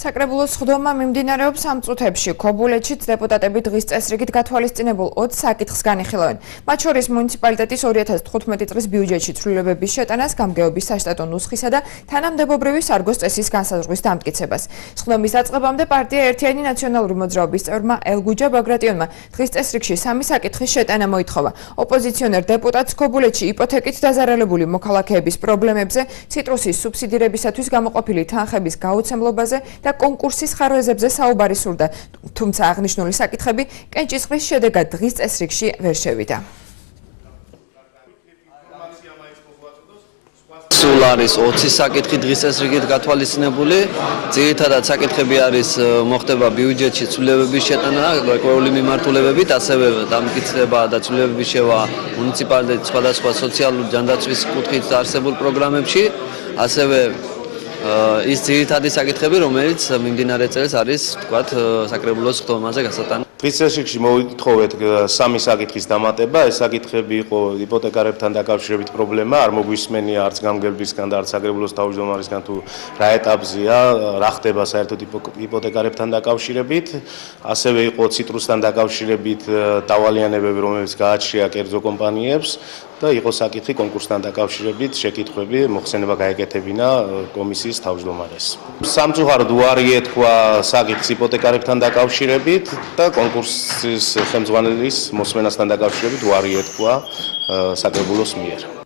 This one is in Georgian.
საკრებულოს სხდომა მიმდინარეობს ამ წუთებში. ქობულეთშიც დეპუტატები დღის წესრიგით გათვალისწინებულ 20 საკითხს განიხილავენ. მათ შორის მუნიციპალიტეტის 2015 წლის ბიუჯეტში ცვლილებების შეტანას, გამგეობის საშტატო ნუსხისა და თანამდებობრივი სარგოს წესის განსაზღვრის დამტკიცებას. სხდომის დაწყებამდე პარტია ერთიანი ნაციონალური მოძრაობის წევრმა ელგუჯა ბაგრატიონმა დღის წესრიგში 3 საკითხის შეტანა მოითხოვა. ოპოზიციონერ დეპუტატს ქობულეთში იპოთეკით დაზარალებული მოქალაქეების პრობლემებზე, ციტრუსის სუბსიდირებისათვის გამოყოფილი თანხების გაუცემლობაზე და კონკურსის ხარვეზებზე საუბარი სურდა, თუმცა აღნიშნული საკითხები კენჭისყრის შედეგად დღის წესრიგში ვერ შევიდა. სულ არის 20 საკითხი დღის წესრიგით გათვალისწინებული. ძირითადად საკითხები არის მოხდება ბიუჯეტში ცვლილებების შეტანა, კვეული მიმართულებებით, ასევე დამტკიცება და ცვლილებების შევა მუნიციპალიტეტის სხვადასხვა სოციალური ჯანდაცვის კუთხით არსებულ პროგრამებში, ასევე ის ძირითადი საკითხები, რომელიც მიმდინარე წელს არის, თქვათ, საკრებულოს სხდომაზე გასატანი. დღის წესრიგში მოითხოვეთ 3 საკითხის დამატება. ეს საკითხები იყო იპოთეკარებთან დაკავშირებით პრობლემა, არ მოგვისმენია არც გამგებისგან და არც საკრებულოს თავმჯდომარისგან თუ რა ეტაპზეა, რა ხდება საერთოდ იპოთეკარებთან დაკავშირებით. ასევე იყო ციტრუსთან დაკავშირებით დავალიანებები, რომელიც გააჩნია კერძო კომპანიებს. და იყო საკითხი კონკურსთან დაკავშირებით შეკითხვები მოხსენება გაეკეთებინა კომისიის თავმჯდომარეს. სამწუხაროდ უარი ეთქვა საკითხს იპოთეკარებთან დაკავშირებით და კონკურსის ხელმძღვანელის მოსმენასთან დაკავშირებით უარი ეთქვა საკრებულოს მიერ.